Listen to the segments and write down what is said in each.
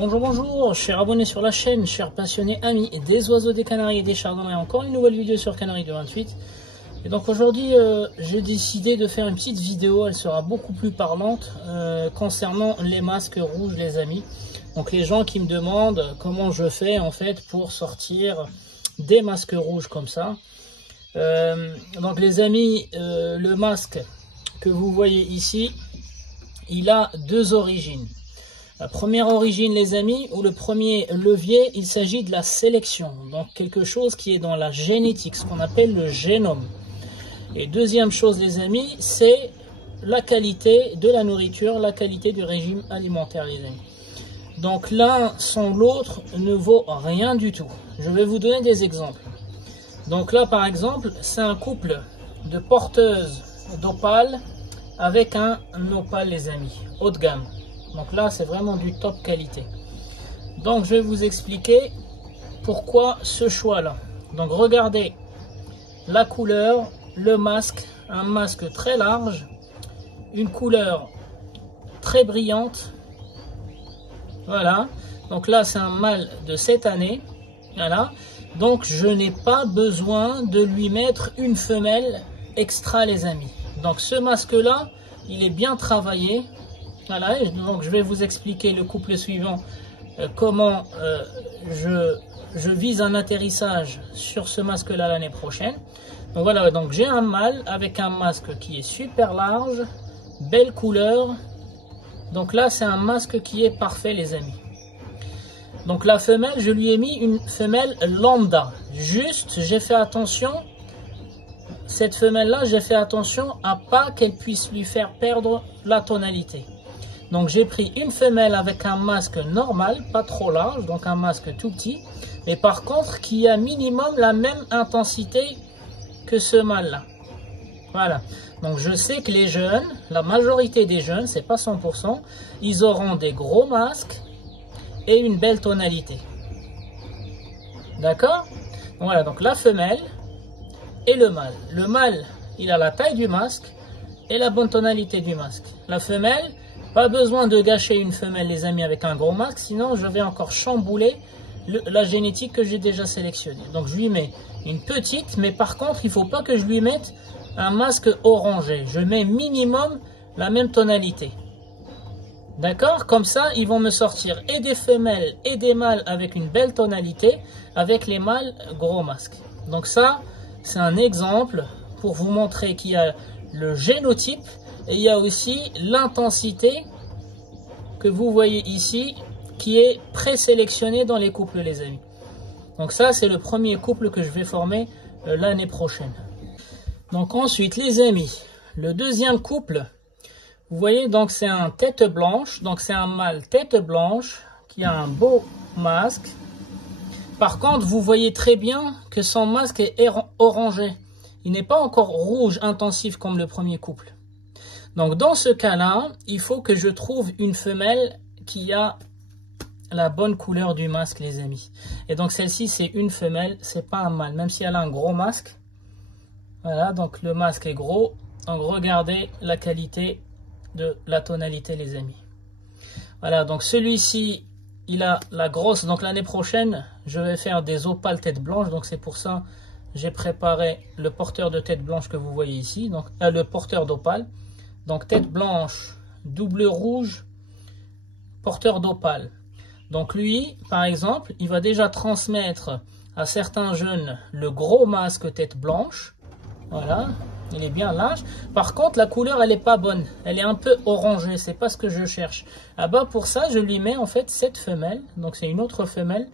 Bonjour, bonjour, chers abonnés sur la chaîne, chers passionnés amis des oiseaux, des canaris et des chardons, et encore une nouvelle vidéo sur Canaries de 28. Et donc aujourd'hui, j'ai décidé de faire une petite vidéo, elle sera beaucoup plus parlante, concernant les masques rouges, les amis. Donc les gens qui me demandent comment je fais en fait pour sortir des masques rouges comme ça. Donc les amis, le masque que vous voyez ici, il a deux origines. La première origine, les amis, ou le premier levier, il s'agit de la sélection. Donc quelque chose qui est dans la génétique, ce qu'on appelle le génome. Et deuxième chose, les amis, c'est la qualité de la nourriture, la qualité du régime alimentaire, les amis. Donc l'un sans l'autre ne vaut rien du tout. Je vais vous donner des exemples. Donc là, par exemple, c'est un couple de porteuses d'opale avec un opale, les amis, haut de gamme. Donc là, c'est vraiment du top qualité. Donc, je vais vous expliquer pourquoi ce choix-là. Donc, regardez la couleur, le masque, un masque très large, une couleur très brillante. Voilà. Donc là, c'est un mâle de cette année. Voilà. Donc, je n'ai pas besoin de lui mettre une femelle extra, les amis. Donc, ce masque-là, il est bien travaillé. Voilà, donc je vais vous expliquer le couple suivant, comment je vise un atterrissage sur ce masque là l'année prochaine. Donc voilà, donc j'ai un mâle avec un masque qui est super large, belle couleur. Donc là c'est un masque qui est parfait, les amis. Donc la femelle, je lui ai mis une femelle lambda. Juste, j'ai fait attention, cette femelle là, j'ai fait attention à pas qu'elle puisse lui faire perdre la tonalité. Donc j'ai pris une femelle avec un masque normal, pas trop large, donc un masque tout petit, mais par contre qui a minimum la même intensité que ce mâle là. Voilà, donc je sais que les jeunes, la majorité des jeunes, c'est pas 100%, ils auront des gros masques et une belle tonalité. D'accord? Voilà, donc la femelle et le mâle. Le mâle, il a la taille du masque et la bonne tonalité du masque. La femelle, pas besoin de gâcher une femelle, les amis, avec un gros masque, sinon je vais encore chambouler la génétique que j'ai déjà sélectionnée. Donc je lui mets une petite, mais par contre, il ne faut pas que je lui mette un masque orangé. Je mets minimum la même tonalité. D'accord? Comme ça, ils vont me sortir et des femelles et des mâles avec une belle tonalité, avec les mâles gros masques. Donc ça, c'est un exemple pour vous montrer qu'il y a le génotype, et il y a aussi l'intensité que vous voyez ici qui est présélectionnée dans les couples, les amis. Donc ça, c'est le premier couple que je vais former l'année prochaine. Donc ensuite, les amis, le deuxième couple, vous voyez, donc c'est un tête blanche. Donc c'est un mâle tête blanche qui a un beau masque. Par contre, vous voyez très bien que son masque est orangé. Il n'est pas encore rouge intensif comme le premier couple. Donc dans ce cas-là, il faut que je trouve une femelle qui a la bonne couleur du masque, les amis. Et donc celle-ci, c'est une femelle, c'est pas un mâle, même si elle a un gros masque. Voilà, donc le masque est gros. Donc regardez la qualité de la tonalité, les amis. Voilà, donc celui-ci, il a la grosse. Donc l'année prochaine, je vais faire des opales tête blanche. Donc c'est pour ça j'ai préparé le porteur de tête blanche que vous voyez ici. Donc le porteur d'opale. Donc tête blanche, double rouge, porteur d'opale. Donc lui, par exemple, il va déjà transmettre à certains jeunes le gros masque tête blanche. Voilà, il est bien large. Par contre, la couleur, elle n'est pas bonne. Elle est un peu orangée, c'est pas ce que je cherche. Ah bah pour ça, je lui mets en fait cette femelle. Donc c'est une autre femelle,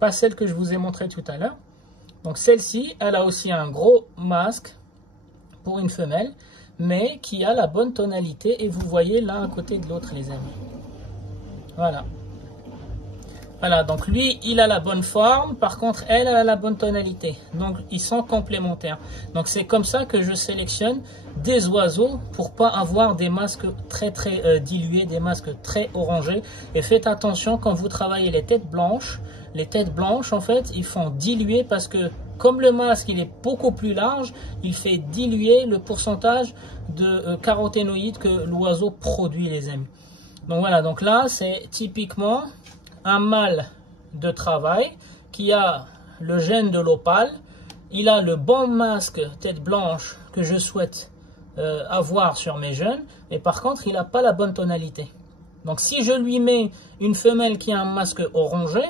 pas celle que je vous ai montrée tout à l'heure. Donc celle-ci, elle a aussi un gros masque pour une femelle, mais qui a la bonne tonalité, et vous voyez l'un à côté de l'autre, les amis. Voilà. Voilà, donc lui, il a la bonne forme, par contre, elle a la bonne tonalité. Donc, ils sont complémentaires. Donc, c'est comme ça que je sélectionne des oiseaux pour pas avoir des masques très dilués, des masques très orangés. Et faites attention quand vous travaillez les têtes blanches. Les têtes blanches, en fait, ils font diluer parce que comme le masque il est beaucoup plus large, il fait diluer le pourcentage de caroténoïdes que l'oiseau produit, les amis. Donc voilà, donc là c'est typiquement un mâle de travail qui a le gène de l'opale, il a le bon masque tête blanche que je souhaite avoir sur mes jeunes, et par contre il n'a pas la bonne tonalité. Donc si je lui mets une femelle qui a un masque orangé,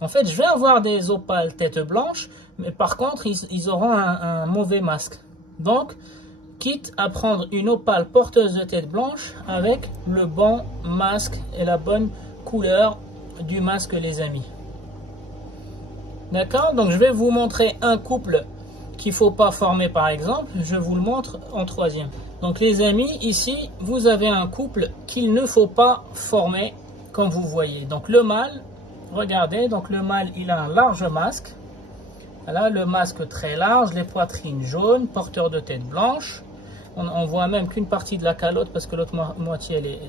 en fait je vais avoir des opales tête blanche, mais par contre ils auront un mauvais masque. Donc quitte à prendre une opale porteuse de tête blanche avec le bon masque et la bonne couleur du masque, les amis. D'accord? Donc je vais vous montrer un couple qu'il ne faut pas former par exemple. Je vous le montre en troisième. Donc les amis, ici vous avez un couple qu'il ne faut pas former comme vous voyez. Donc le mâle, regardez, donc le mâle il a un large masque. Voilà, le masque très large, les poitrines jaunes, porteur de tête blanche. On voit même qu'une partie de la calotte parce que l'autre moitié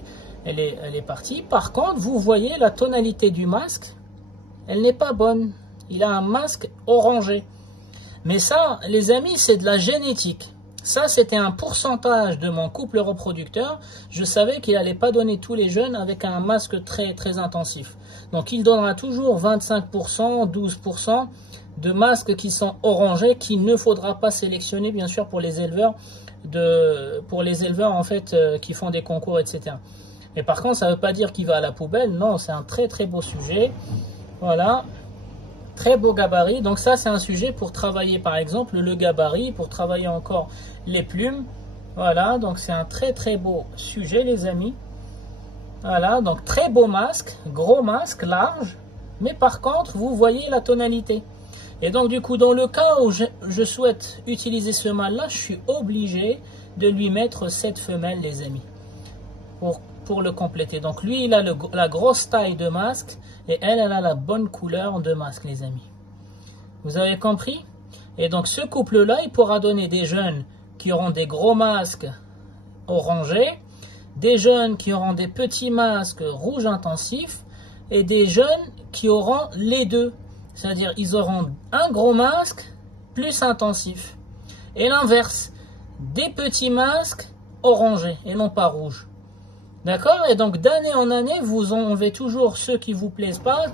elle est partie. Par contre, vous voyez la tonalité du masque, elle n'est pas bonne. Il a un masque orangé. Mais ça, les amis, c'est de la génétique. Ça, c'était un pourcentage de mon couple reproducteur. Je savais qu'il n'allait pas donner tous les jeunes avec un masque très, très intensif. Donc, il donnera toujours 25%, 12% de masques qui sont orangés, qu'il ne faudra pas sélectionner, bien sûr, pour les éleveurs, en fait, qui font des concours, etc. Mais par contre, ça ne veut pas dire qu'il va à la poubelle. Non, c'est un très, très beau sujet. Voilà. Très beau gabarit, donc ça c'est un sujet pour travailler par exemple le gabarit, pour travailler encore les plumes. Voilà, donc c'est un très très beau sujet les amis. Voilà, donc très beau masque, gros masque, large, mais par contre vous voyez la tonalité. Et donc du coup dans le cas où je souhaite utiliser ce mâle là, je suis obligé de lui mettre cette femelle les amis, pour le compléter. Donc lui il a la grosse taille de masque, et elle a la bonne couleur de masque, les amis. Vous avez compris? Et donc, ce couple-là, il pourra donner des jeunes qui auront des gros masques orangés, des jeunes qui auront des petits masques rouge intensifs, et des jeunes qui auront les deux. C'est-à-dire, ils auront un gros masque plus intensif. Et l'inverse, des petits masques orangés et non pas rouges. D'accord? Et donc d'année en année, vous enlevez toujours ceux qui vous plaisent pas.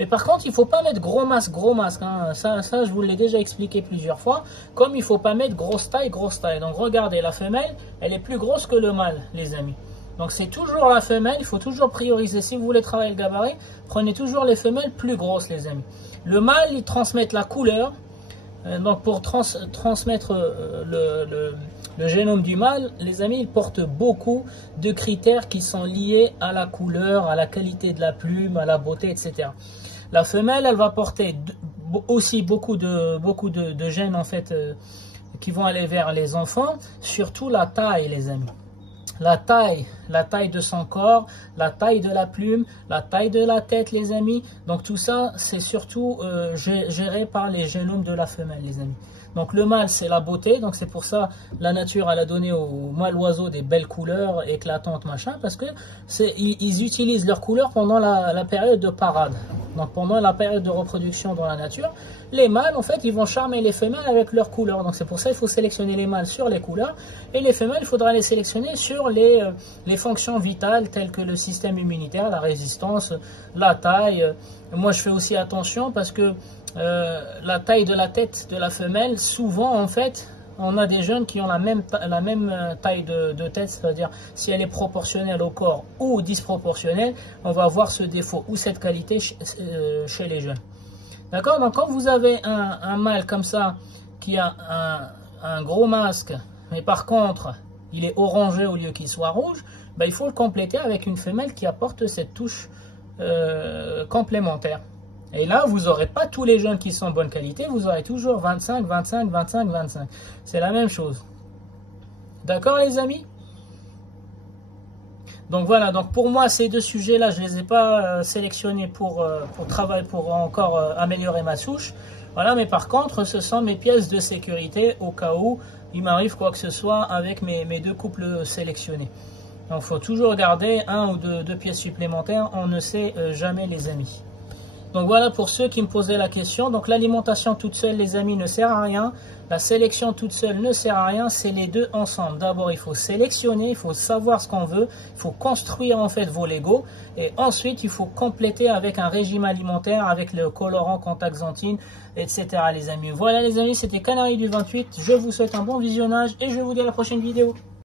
Mais par contre, il ne faut pas mettre gros masque. Hein. Ça, je vous l'ai déjà expliqué plusieurs fois. Comme il ne faut pas mettre grosse taille. Donc regardez, la femelle, elle est plus grosse que le mâle, les amis. Donc c'est toujours la femelle, il faut toujours prioriser. Si vous voulez travailler le gabarit, prenez toujours les femelles plus grosses, les amis. Le mâle, il transmet la couleur. Donc pour transmettre le génome du mâle, les amis, il porte beaucoup de critères qui sont liés à la couleur, à la qualité de la plume, à la beauté, etc. La femelle, elle va porter aussi beaucoup de gènes en fait qui vont aller vers les enfants, surtout la taille, les amis. La taille de son corps, la taille de la plume, la taille de la tête, les amis. Donc tout ça, c'est surtout géré par les génomes de la femelle, les amis. Donc le mâle, c'est la beauté. Donc c'est pour ça la nature elle a donné au mâle oiseau des belles couleurs éclatantes, machin, parce que ils utilisent leurs couleurs pendant la période de parade. Donc pendant la période de reproduction dans la nature, les mâles, en fait, ils vont charmer les femelles avec leurs couleurs. Donc c'est pour ça qu'il faut sélectionner les mâles sur les couleurs. Et les femelles, il faudra les sélectionner sur les fonctions vitales telles que le système immunitaire, la résistance, la taille. Moi, je fais aussi attention parce que la taille de la tête de la femelle, souvent, en fait, on a des jeunes qui ont la même taille de tête, c'est-à-dire si elle est proportionnelle au corps ou disproportionnelle, on va avoir ce défaut ou cette qualité chez les jeunes. D'accord? Donc quand vous avez un mâle comme ça qui a un gros masque, mais par contre il est orangé au lieu qu'il soit rouge, ben, il faut le compléter avec une femelle qui apporte cette touche complémentaire. Et là, vous n'aurez pas tous les jeunes qui sont de bonne qualité, vous aurez toujours 25, 25, 25, 25. C'est la même chose. D'accord les amis? Donc voilà, donc pour moi ces deux sujets-là, je ne les ai pas sélectionnés pour travailler, pour encore améliorer ma souche. Voilà, mais par contre, ce sont mes pièces de sécurité au cas où il m'arrive quoi que ce soit avec mes deux couples sélectionnés. Donc il faut toujours garder un ou deux pièces supplémentaires, on ne sait jamais les amis. Donc voilà pour ceux qui me posaient la question. Donc l'alimentation toute seule, les amis, ne sert à rien. La sélection toute seule ne sert à rien. C'est les deux ensemble. D'abord, il faut sélectionner, il faut savoir ce qu'on veut. Il faut construire en fait vos Legos. Et ensuite, il faut compléter avec un régime alimentaire, avec le colorant, contaxanthine, etc. les amis. Voilà les amis, c'était Canary du 28. Je vous souhaite un bon visionnage et je vous dis à la prochaine vidéo.